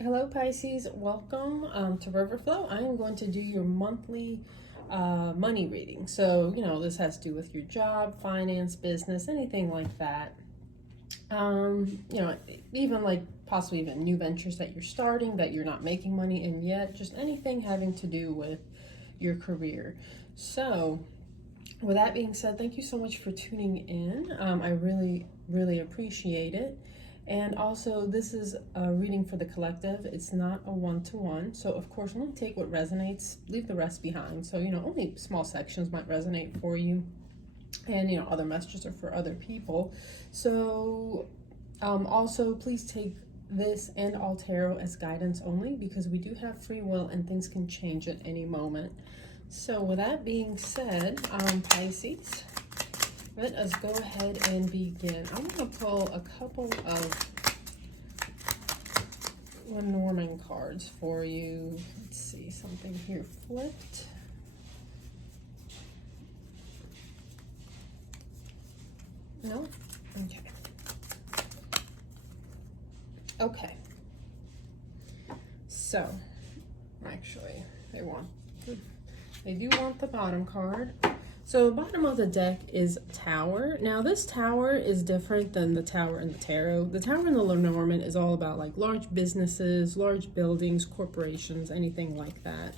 Hello Pisces, welcome to Riverflow. I am going to do your monthly money reading. So, this has to do with your job, finance, business, anything like that. Even like possibly even new ventures that you're starting that you're not making money in yet, just anything having to do with your career. So, with that being said, thank you so much for tuning in. I really appreciate it. And also, this is a reading for the collective. It's not a one-to-one. So, of course, only take what resonates, leave the rest behind. So, only small sections might resonate for you. And, other messages are for other people. So, also, please take this and all tarot as guidance only because we do have free will and things can change at any moment. So, with that being said, Pisces, let us go ahead and begin. I'm going to pull a couple of Lenormand cards for you. Let's see, something here flipped. No? Okay. Okay. So, actually, they do want the bottom card. So the bottom of the deck is Tower. Now this Tower is different than the Tower in the Tarot. The Tower in the Lenormand is all about like large businesses, large buildings, corporations, anything like that.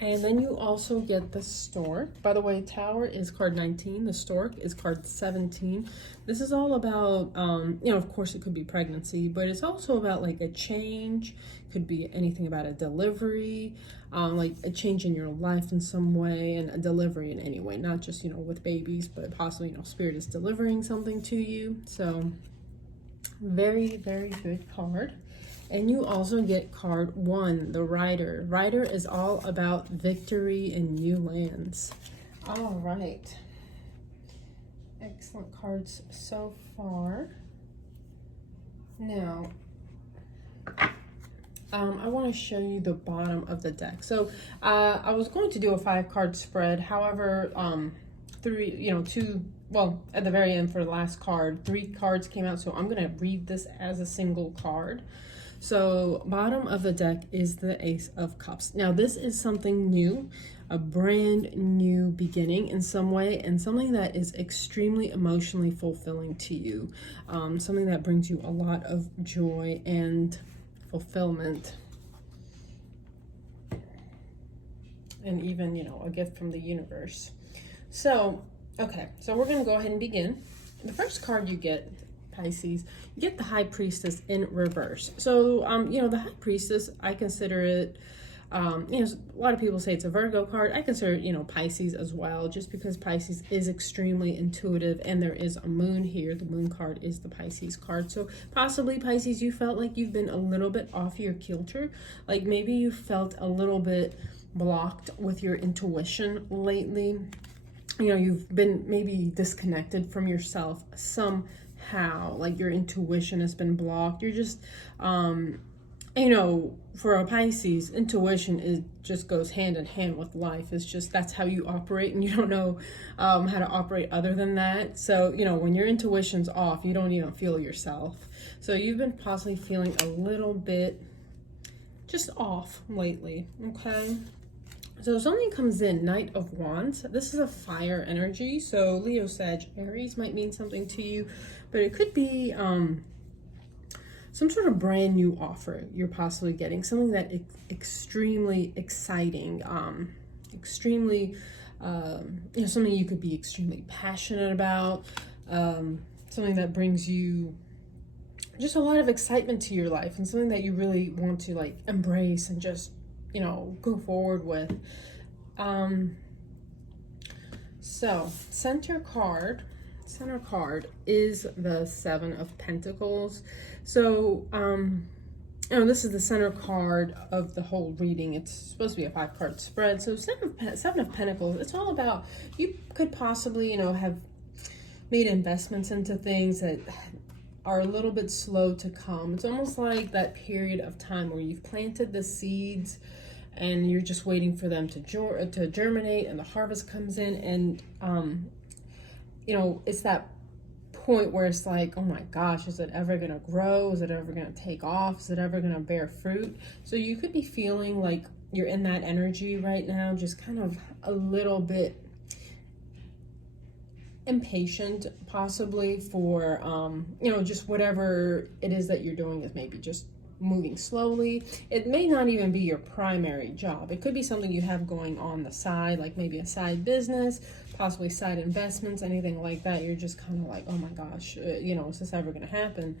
And then you also get the Stork. By the way, Tower is card 19. The Stork is card 17. This is all about, of course it could be pregnancy, but it's also about like a change. Could be anything about a delivery, like a change in your life in some way, and a delivery in any way, not just, with babies, but possibly, Spirit is delivering something to you. So very, very good card. And you also get card 1, the Rider. Rider is all about victory in new lands. All right. Excellent cards so far. Now, I want to show you the bottom of the deck. So I was going to do a 5-card spread. However, at the very end for the last card, 3 cards came out. So I'm going to read this as a single card. So bottom of the deck is the Ace of Cups. Now this is something new, a brand new beginning in some way, and something that is extremely emotionally fulfilling to you. Something that brings you a lot of joy and fulfillment. And even, a gift from the universe. So, okay, so we're going to go ahead and begin. The first card you get, Pisces, you get the High Priestess in reverse. So, the High Priestess, I consider it, a lot of people say it's a Virgo card. I consider it, Pisces as well, just because Pisces is extremely intuitive and there is a moon here. The moon card is the Pisces card. So possibly, Pisces, you felt like you've been a little bit off your kilter. Like maybe you felt a little bit blocked with your intuition lately. You've been maybe disconnected from yourself somehow, like your intuition has been blocked. You're just for a Pisces, intuition just goes hand in hand with life. It's just that's how you operate, and you don't know how to operate other than that. So when your intuition's off, you don't even feel yourself. So you've been possibly feeling a little bit just off lately. Okay, so something comes in, Knight of Wands. This is a fire energy, so Leo, Sag, Aries might mean something to you, but it could be some sort of brand new offer you're possibly getting, something that is extremely exciting, extremely, something you could be extremely passionate about, something that brings you just a lot of excitement to your life and something that you really want to like embrace and just, go forward with. So center card is the 7 of Pentacles. So, this is the center card of the whole reading. It's supposed to be a 5-card spread. So 7 of Pentacles, it's all about, you could possibly, have made investments into things that are a little bit slow to come. It's almost like that period of time where you've planted the seeds and you're just waiting for them to germinate and the harvest comes in, and it's that point where it's like, oh my gosh, is it ever going to grow? Is it ever going to take off? Is it ever going to bear fruit? So you could be feeling like you're in that energy right now, just kind of a little bit impatient, possibly, for just whatever it is that you're doing is maybe just moving slowly. It may not even be your primary job. It could be something you have going on the side, like maybe a side business, possibly side investments, anything like that. You're just kind of like, oh my gosh, is this ever going to happen?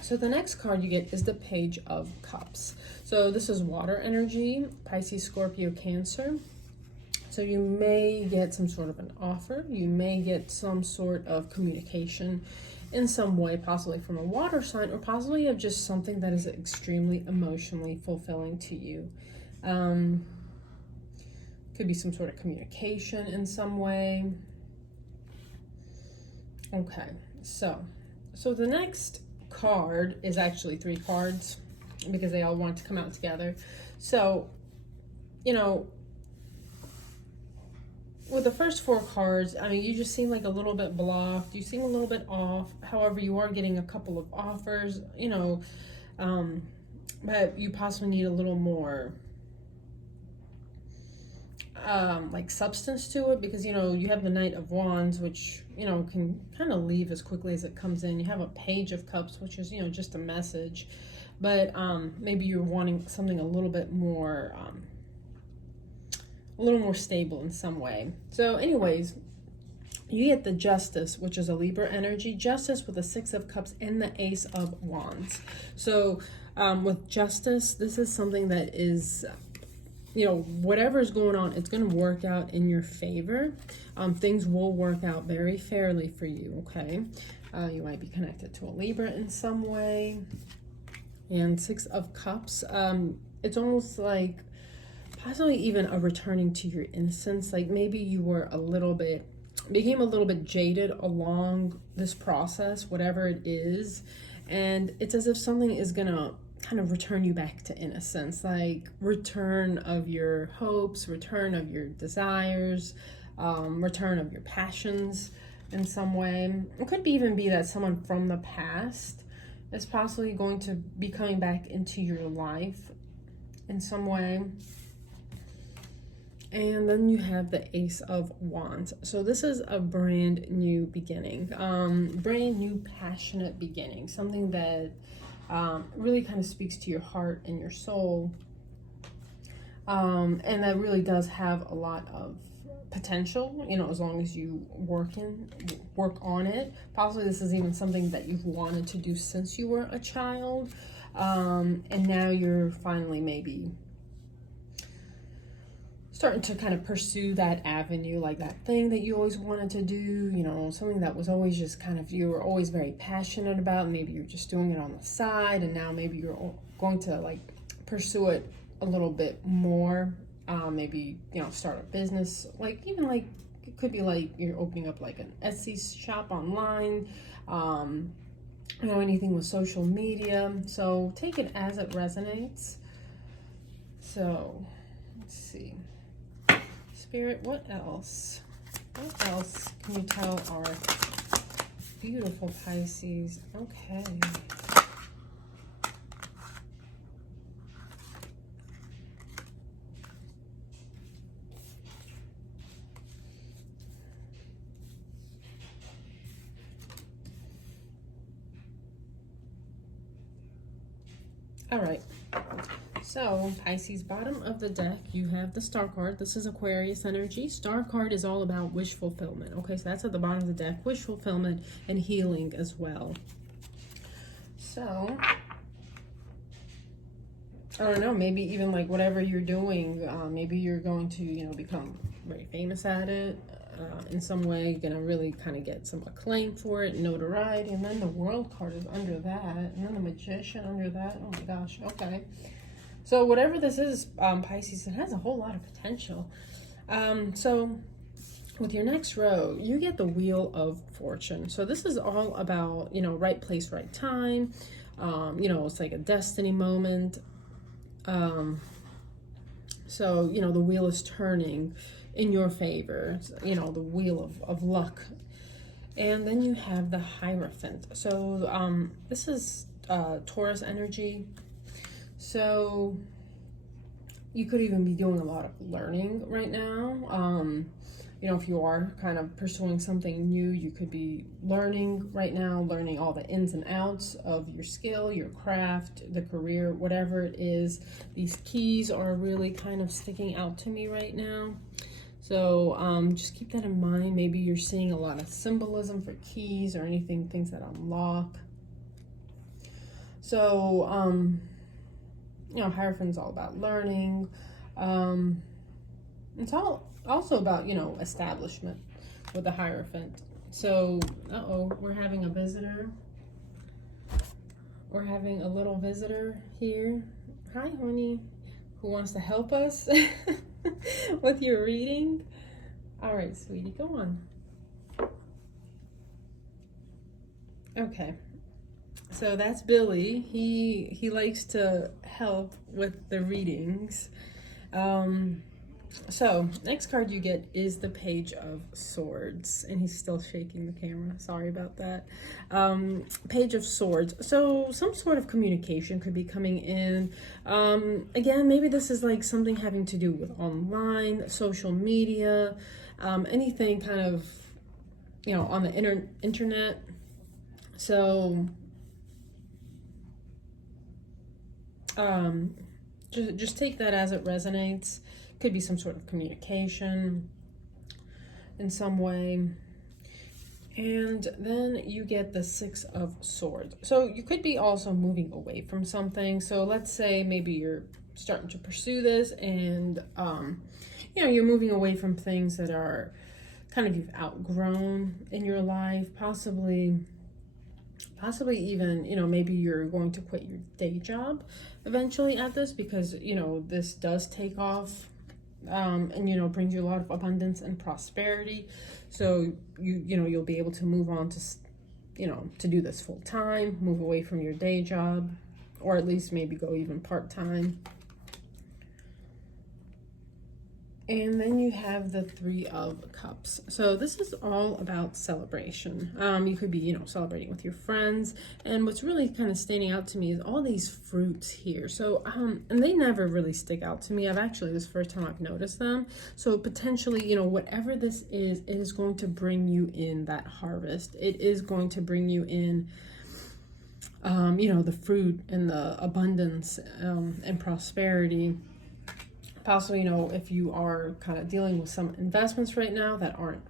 So the next card you get is the Page of Cups. So this is water energy, Pisces, Scorpio, Cancer. So you may get some sort of an offer. You may get some sort of communication in some way, possibly from a water sign, or possibly of just something that is extremely emotionally fulfilling to you. Could be some sort of communication in some way. Okay, so the next card is actually 3 cards because they all want to come out together. So, with the first 4 cards, I mean, you just seem like a little bit blocked. You seem a little bit off. However, you are getting a couple of offers, but you possibly need a little more like substance to it, because you have the Knight of Wands, which can kind of leave as quickly as it comes in. You have a Page of Cups, which is just a message, but maybe you're wanting something a little bit more stable in some way. So anyways, you get the Justice, which is a Libra energy, Justice with the 6 of Cups and the Ace of Wands. So with Justice, this is something that is, whatever is going on, it's going to work out in your favor. Things will work out very fairly for you, okay? You might be connected to a Libra in some way. And 6 of Cups, it's almost like possibly even a returning to your innocence. Like maybe you were became a little bit jaded along this process, whatever it is, and it's as if something is gonna kind of return you back to innocence, like return of your hopes, return of your desires, return of your passions in some way. It could even be that someone from the past is possibly going to be coming back into your life in some way. And then you have the Ace of Wands. So this is a brand new beginning, brand new passionate beginning, something that really kind of speaks to your heart and your soul. And that really does have a lot of potential, as long as you work on it. Possibly this is even something that you've wanted to do since you were a child. And now you're finally maybe starting to kind of pursue that avenue, like that thing that you always wanted to do, something that was always just kind of, you were always very passionate about. Maybe you're just doing it on the side, and now maybe you're going to like pursue it a little bit more. Maybe, start a business, like even like, it could be like you're opening up like an Etsy shop online, anything with social media. So take it as it resonates. So let's see. Spirit, what else? What else can you tell our beautiful Pisces? Okay. All right. So, Pisces, bottom of the deck, you have the Star card. This is Aquarius energy. Star card is all about wish fulfillment. Okay, so that's at the bottom of the deck. Wish fulfillment and healing as well. So, I don't know, maybe even like whatever you're doing, maybe you're going to, become very famous at it in some way. You're going to really kind of get some acclaim for it, notoriety. And then the World card is under that. And then the Magician under that. Oh my gosh, okay. So whatever this is, Pisces, it has a whole lot of potential. So with your next row, you get the Wheel of Fortune. So this is all about, right place, right time. It's like a destiny moment. So, the wheel is turning in your favor. It's, the wheel of luck. And then you have the Hierophant. So this is Taurus energy. So you could even be doing a lot of learning right now. You know, if you are kind of pursuing something new, you could be learning right now, learning all the ins and outs of your skill, your craft, the career, whatever it is. These keys are really kind of sticking out to me right now. So just keep that in mind. Maybe you're seeing a lot of symbolism for keys or anything, things that unlock. So, you know, Hierophant's all about learning. It's all also about, you know, establishment with the Hierophant. So, we're having a visitor. We're having a little visitor here. Hi, honey. Who wants to help us with your reading? All right, sweetie, go on. Okay. So that's Billy. He likes to help with the readings. So next card you get is the Page of Swords, and he's still shaking the camera. Sorry about that. Page of Swords. So some sort of communication could be coming in. Again, maybe this is like something having to do with online, social media, anything kind of, you know, on the internet. So just take that as it resonates. Could be some sort of communication in some way. And then you get the Six of Swords. So you could be also moving away from something. So let's say maybe you're starting to pursue this and you know, you're moving away from things that are kind of you've outgrown in your life, possibly even, you know, maybe you're going to quit your day job eventually at this, because, you know, this does take off, and, you know, brings you a lot of abundance and prosperity. So you know, you'll be able to move on to, you know, to do this full time, move away from your day job, or at least maybe go even part-time. And then you have the Three of Cups. So this is all about celebration. You could be, you know, celebrating with your friends. And what's really kind of standing out to me is all these fruits here. So, and they never really stick out to me. This is the first time I've noticed them. So potentially, you know, whatever this is, it is going to bring you in that harvest. It is going to bring you in, you know, the fruit and the abundance and prosperity. Possibly, you know, if you are kind of dealing with some investments right now that aren't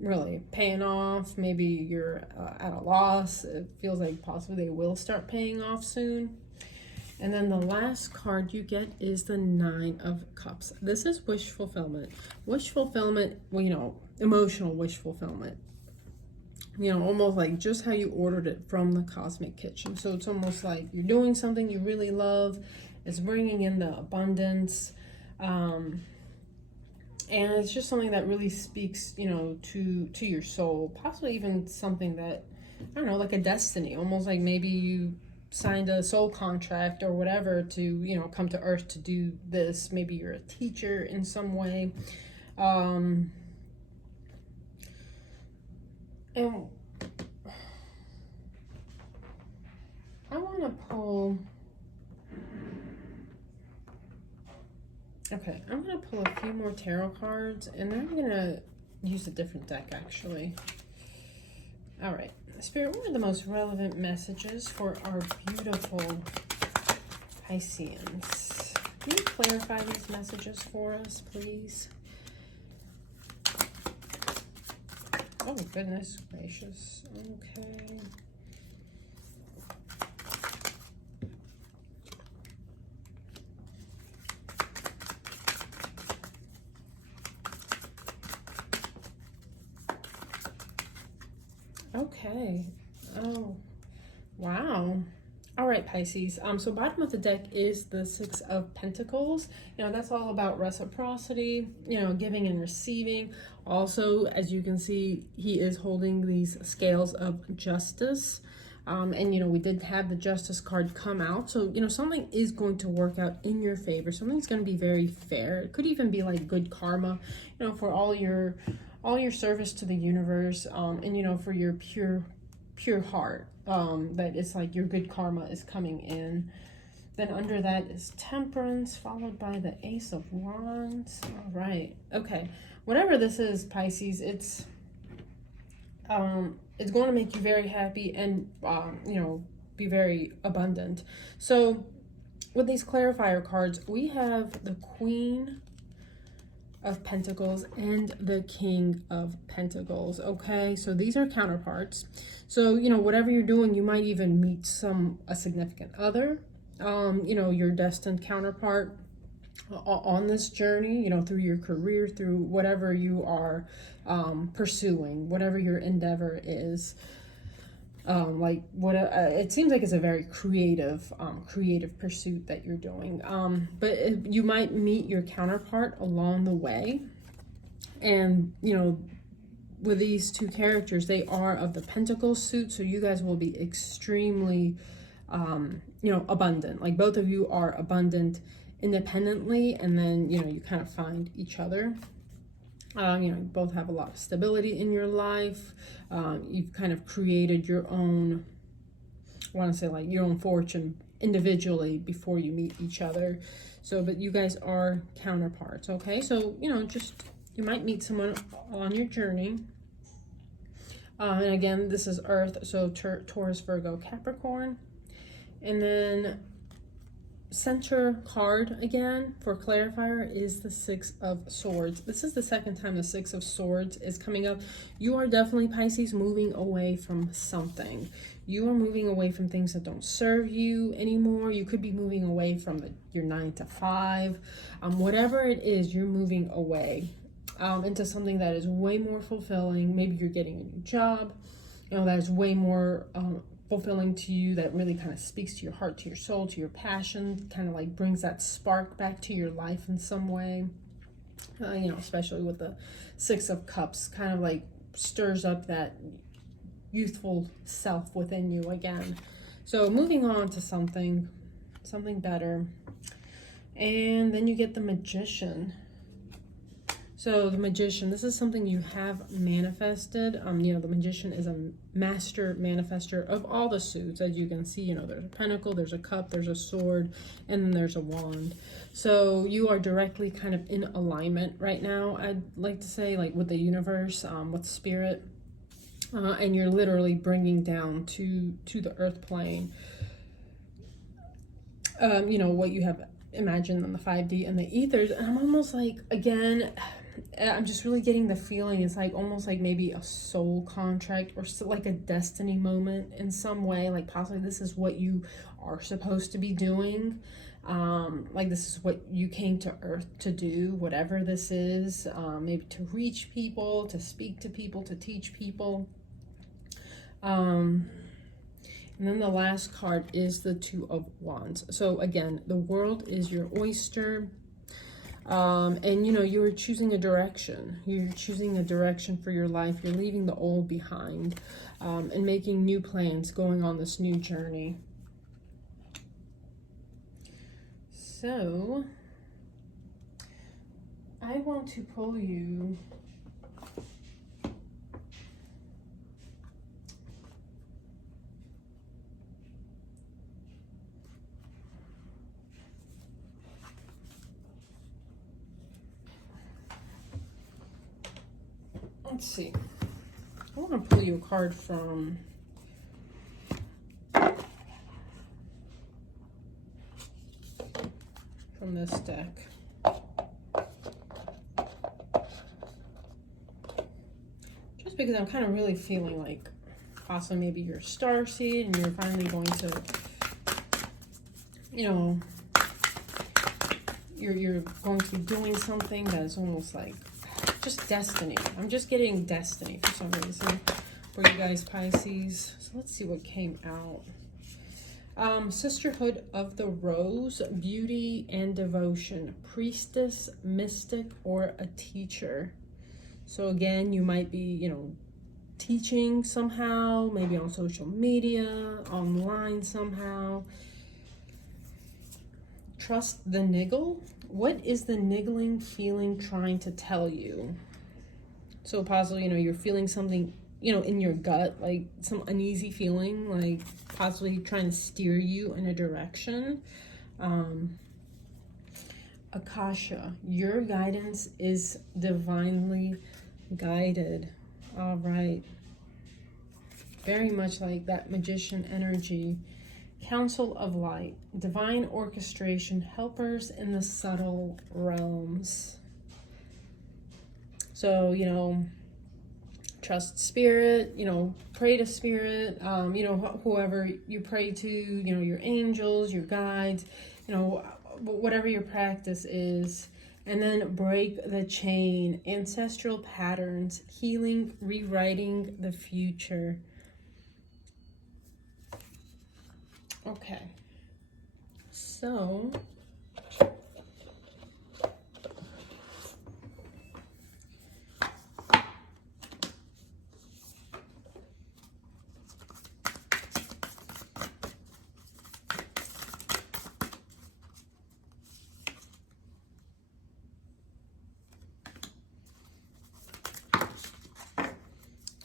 really paying off, maybe you're at a loss. It feels like possibly they will start paying off soon. And then the last card you get is the Nine of Cups. This is wish fulfillment. Wish fulfillment, well, you know, emotional wish fulfillment. You know, almost like just how you ordered it from the Cosmic Kitchen. So it's almost like you're doing something you really love. It's bringing in the abundance. And it's just something that really speaks, you know, to your soul, possibly even something that, I don't know, like a destiny, almost like maybe you signed a soul contract or whatever to, you know, come to earth to do this. Maybe you're a teacher in some way. And I want to pull. Okay, I'm going to pull a few more tarot cards, and then I'm going to use a different deck, actually. All right. Spirit, what are the most relevant messages for our beautiful Pisceans? Can you clarify these messages for us, please? Oh, goodness gracious. Okay. Okay. Oh, wow. All right, Pisces. So bottom of the deck is the Six of Pentacles. You know, that's all about reciprocity, you know, giving and receiving. Also, as you can see, he is holding these scales of justice. And, you know, we did have the Justice card come out. So, you know, something is going to work out in your favor. Something's going to be very fair. It could even be like good karma, you know, for all your all your service to the universe, and you know, for your pure heart, that it's like your good karma is coming in. Then under that is Temperance, followed by the Ace of Wands. All right, okay, whatever this is, Pisces, it's going to make you very happy and you know, be very abundant. So with these clarifier cards, we have the Queen of Pentacles and the King of Pentacles. Okay, so these are counterparts. So you know, whatever you're doing, you might even meet a significant other, you know, your destined counterpart on this journey, you know, through your career, through whatever you are pursuing, whatever your endeavor is. Like what it seems like it's a very creative pursuit that you're doing, but you might meet your counterpart along the way. And you know, with these two characters, they are of the Pentacles suit, so you guys will be extremely you know, abundant. Like both of you are abundant independently, and then you know, you kind of find each other. You know, you both have a lot of stability in your life. You've kind of created your own, I want to say like your own fortune individually before you meet each other. So, but you guys are counterparts, okay? So, you know, just, you might meet someone on your journey. And again, this is Earth, so Taurus, Virgo, Capricorn. And then center card again for clarifier is the Six of Swords. This is the second time the Six of Swords is coming up. You are definitely, Pisces, moving away from something. You are moving away from things that don't serve you anymore. You could be moving away from your 9 to 5. Whatever it is, you're moving away into something that is way more fulfilling. Maybe you're getting a new job, you know, that is way more fulfilling to you, that really kind of speaks to your heart, to your soul, to your passion, kind of like brings that spark back to your life in some way. You know, especially with the Six of Cups, kind of like stirs up that youthful self within you again. So moving on to something better. And then you get the Magician. So the Magician, this is something you have manifested. You know, the Magician is a master manifester of all the suits. As you can see, you know, there's a pentacle, there's a cup, there's a sword, and then there's a wand. So you are directly kind of in alignment right now, I'd like to say, like with the universe, with spirit. And you're literally bringing down to the earth plane, you know, what you have imagined in the 5D and the ethers. And I'm almost like, again, I'm just really getting the feeling it's like almost like maybe a soul contract or like a destiny moment in some way. Like possibly this is what you are supposed to be doing. Like this is what you came to earth to do, whatever this is. Maybe to reach people, to speak to people, to teach people. And then the last card is the Two of Wands. So again, the world is your oyster. And you know, you're choosing a direction. You're choosing a direction for your life. You're leaving the old behind, and making new plans, going on this new journey. So I want to pull you let's see. I want to pull you a card from this deck. Just because I'm kind of really feeling like also maybe you're a starseed and you're finally going to, you know, you're going to be doing something that is almost like just destiny. I'm just getting destiny for some reason for you guys, Pisces. So let's see what came out. Sisterhood of the Rose, beauty and devotion, priestess, mystic, or a teacher. So again, you might be, you know, teaching somehow, maybe on social media, online somehow. Trust the niggle. What is the niggling feeling trying to tell you? So possibly, you're feeling something, in your gut, like some uneasy feeling, like possibly trying to steer you in a direction. Akasha, your guidance is divinely guided. All right. Very much like that magician energy. Council of Light, divine orchestration, helpers in the subtle realms. So, trust spirit, pray to spirit, whoever you pray to, your angels, your guides, whatever your practice is. And then break the chain, ancestral patterns, healing, rewriting the future. Okay, so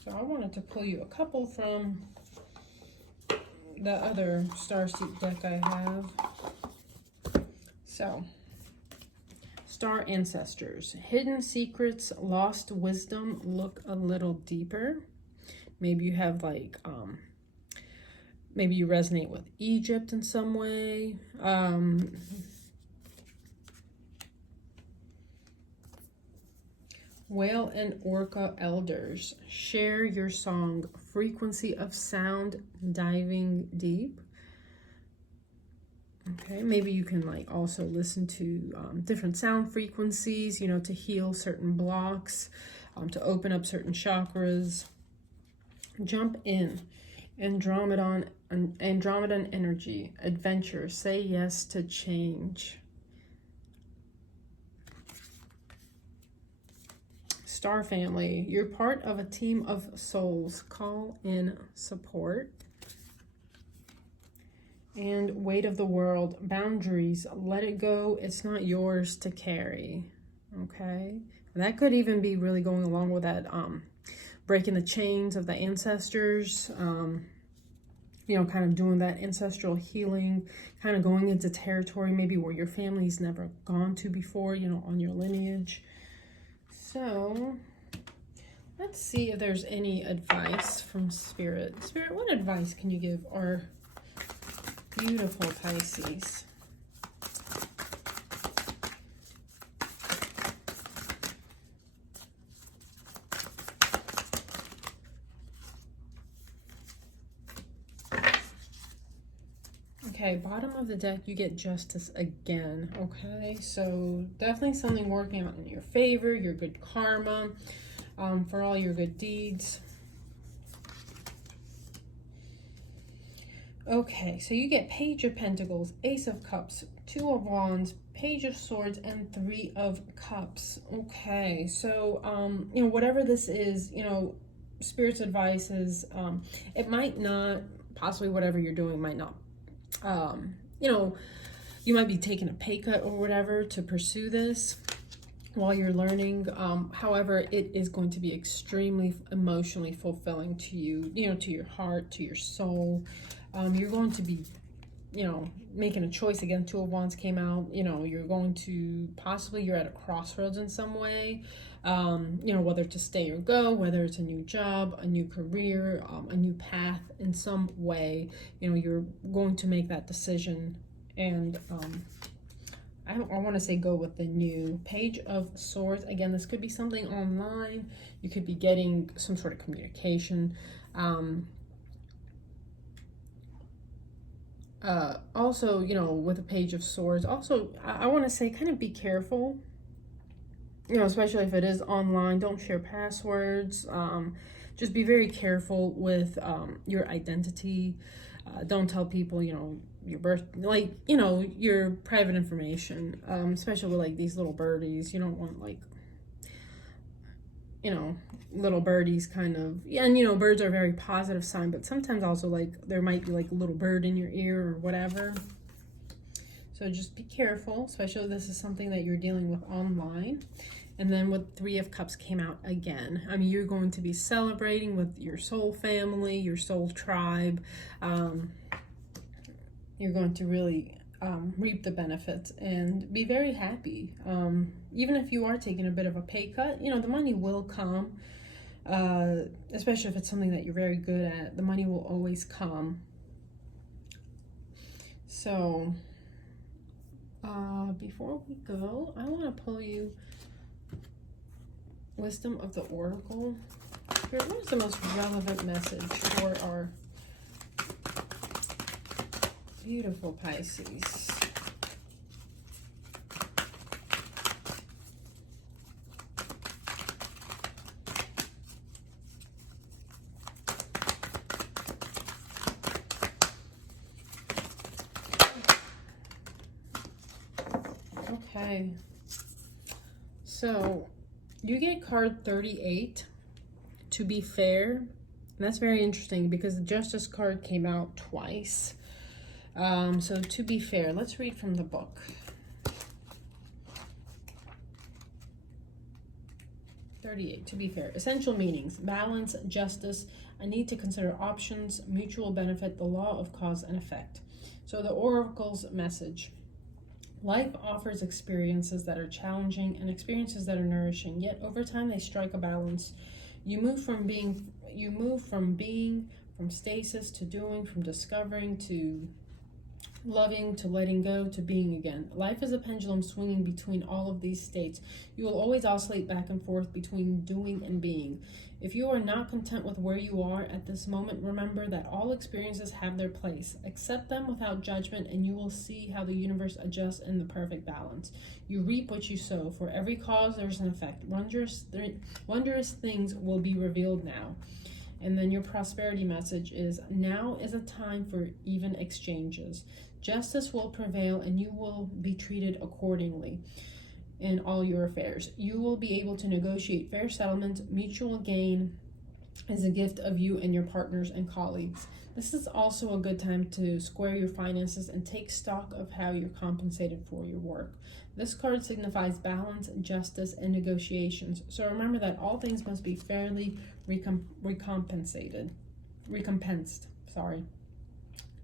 I wanted to pull you a couple from the other Starseed deck I have. So, Star Ancestors, hidden secrets, lost wisdom, look a little deeper. Maybe you have like, maybe you resonate with Egypt in some way. Whale and Orca Elders, share your song, frequency of sound, diving deep. Okay, maybe you can like also listen to different sound frequencies, to heal certain blocks, to open up certain chakras. Jump in. Andromedan energy, adventure, say yes to change. Star family, you're part of a team of souls. Call in support. And weight of the world, boundaries, let it go. It's not yours to carry. Okay. And that could even be really going along with that breaking the chains of the ancestors, kind of doing that ancestral healing, kind of going into territory maybe where your family's never gone to before, on your lineage. So let's see if there's any advice from Spirit. Spirit, what advice can you give our beautiful Pisces? Okay, bottom of the deck, you get justice again. Okay, so definitely something working out in your favor, your good karma, for all your good deeds. Okay, so you get Page of Pentacles, Ace of Cups, Two of Wands, Page of Swords, and Three of Cups. Okay, so, whatever this is, Spirit's advice is, it might not, possibly whatever you're doing might not, you might be taking a pay cut or whatever to pursue this while you're learning. However, it is going to be extremely emotionally fulfilling to you, to your heart, to your soul. You're going to be, making a choice. Again, Two of Wands came out. You're going to possibly, you're at a crossroads in some way. Whether to stay or go, whether it's a new job, a new career, a new path in some way, you're going to make that decision. And I want to say go with the new Page of Swords. Again, this could be something online. You could be getting some sort of communication. Also, with a Page of Swords, also, I want to say kind of be careful. Especially if it is online, don't share passwords. Just be very careful with your identity. Don't tell people, your birth, your private information, especially with like these little birdies. You don't want like, little birdies kind of, and birds are a very positive sign, but sometimes also like there might be like a little bird in your ear or whatever. So just be careful, especially if this is something that you're dealing with online. And then with Three of Cups came out again. I mean, you're going to be celebrating with your soul family, your soul tribe. You're going to really reap the benefits and be very happy. Even if you are taking a bit of a pay cut, you know, the money will come. Especially if it's something that you're very good at, the money will always come. So, before we go, I want to pull you Wisdom of the Oracle. Spirit, what is the most relevant message for our beautiful Pisces? Okay, so you get card 38, to be fair. And that's very interesting because the Justice card came out twice. So to be fair, let's read from the book. 38, to be fair. Essential meanings: balance, justice, a need to consider options, mutual benefit, the law of cause and effect. So the Oracle's message: life offers experiences that are challenging and experiences that are nourishing, yet over time they strike a balance. You move from being, from stasis to doing, from discovering to loving, to letting go, to being again. Life is a pendulum swinging between all of these states. You will always oscillate back and forth between doing and being. If you are not content with where you are at this moment, remember that all experiences have their place. Accept them without judgment, and you will see how the universe adjusts in the perfect balance. You reap what you sow. For every cause, there's an effect. Wondrous things will be revealed now. And then your prosperity message is: now is a time for even exchanges. Justice will prevail, and you will be treated accordingly in all your affairs. You will be able to negotiate fair settlements. Mutual gain is a gift of you and your partners and colleagues. This is also a good time to square your finances and take stock of how you're compensated for your work. This card signifies balance, justice, and negotiations. So remember that all things must be fairly recompensed.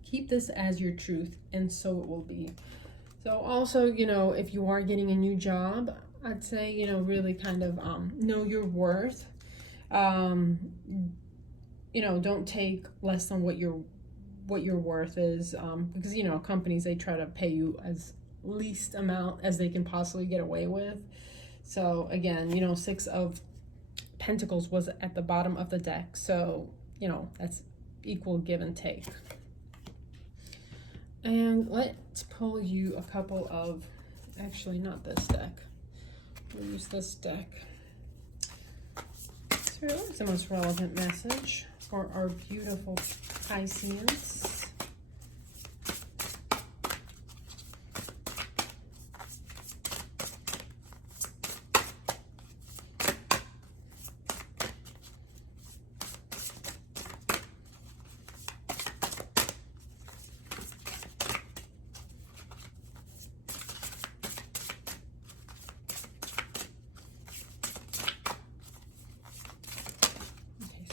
Keep this as your truth, and so it will be. So also, you know, if you are getting a new job, I'd say, you know, really kind of know your worth. You know, don't take less than what your worth is, because, you know, companies, they try to pay you as least amount as they can possibly get away with. So again, you know, Six of Pentacles was at the bottom of the deck, so, you know, that's equal give and take. And let's pull you a couple of, actually not this deck, we'll use this deck. So what's the most relevant message for our beautiful Pisceans?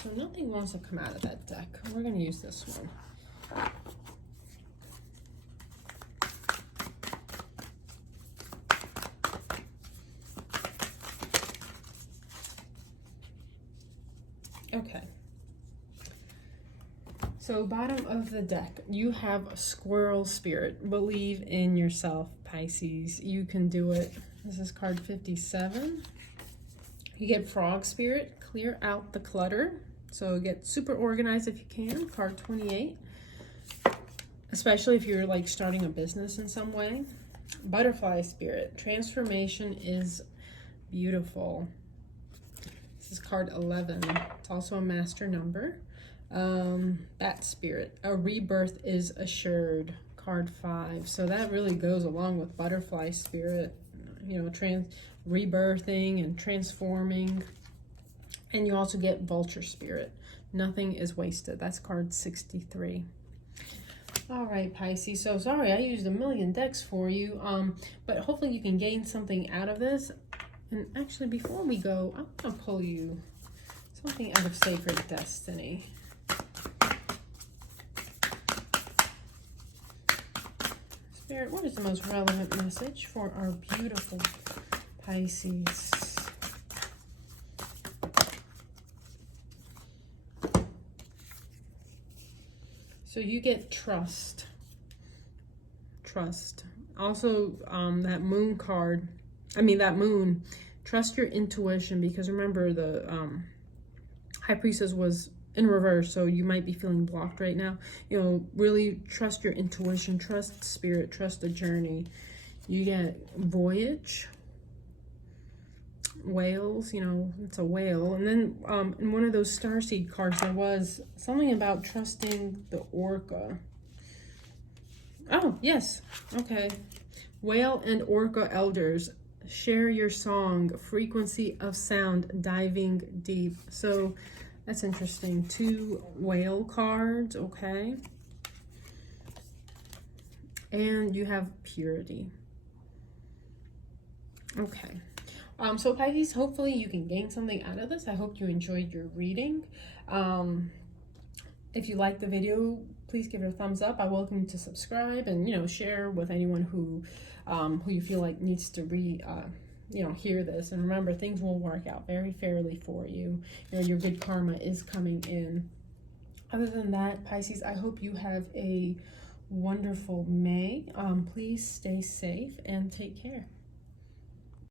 So nothing wants to come out of that deck. We're going to use this one. Okay. So bottom of the deck, you have a squirrel spirit. Believe in yourself, Pisces. You can do it. This is card 57. You get frog spirit. Clear out the clutter. So get super organized if you can. Card 28. Especially if you're like starting a business in some way. Butterfly spirit. Transformation is beautiful. This is card 11. It's also a master number. Bat spirit. A rebirth is assured. Card 5. So that really goes along with butterfly spirit. You know, rebirthing and transforming. And you also get vulture spirit. Nothing is wasted. That's card 63. All right, Pisces. So sorry, I used a million decks for you. But hopefully you can gain something out of this. And actually, before we go, I'm going to pull you something out of Sacred Destiny. Spirit, what is the most relevant message for our beautiful Pisces? So you get trust. Trust. Also, that moon card, that moon, trust your intuition, because remember the High Priestess was in reverse, so you might be feeling blocked right now. You know, really trust your intuition, trust spirit, trust the journey. You get voyage, whales, you know, it's a whale. And then in one of those starseed cards, there was something about trusting the orca. Oh, yes. Okay. Whale and orca elders, share your song, frequency of sound, diving deep. So that's interesting. 2 whale cards, okay. And you have purity. Okay. So Pisces, hopefully you can gain something out of this. I hope you enjoyed your reading. If you like the video, please give it a thumbs up. I welcome you to subscribe and, you know, share with anyone who you feel like needs to hear this. And remember, things will work out very fairly for you. You know, your good karma is coming in. Other than that, Pisces, I hope you have a wonderful May. Please stay safe and take care.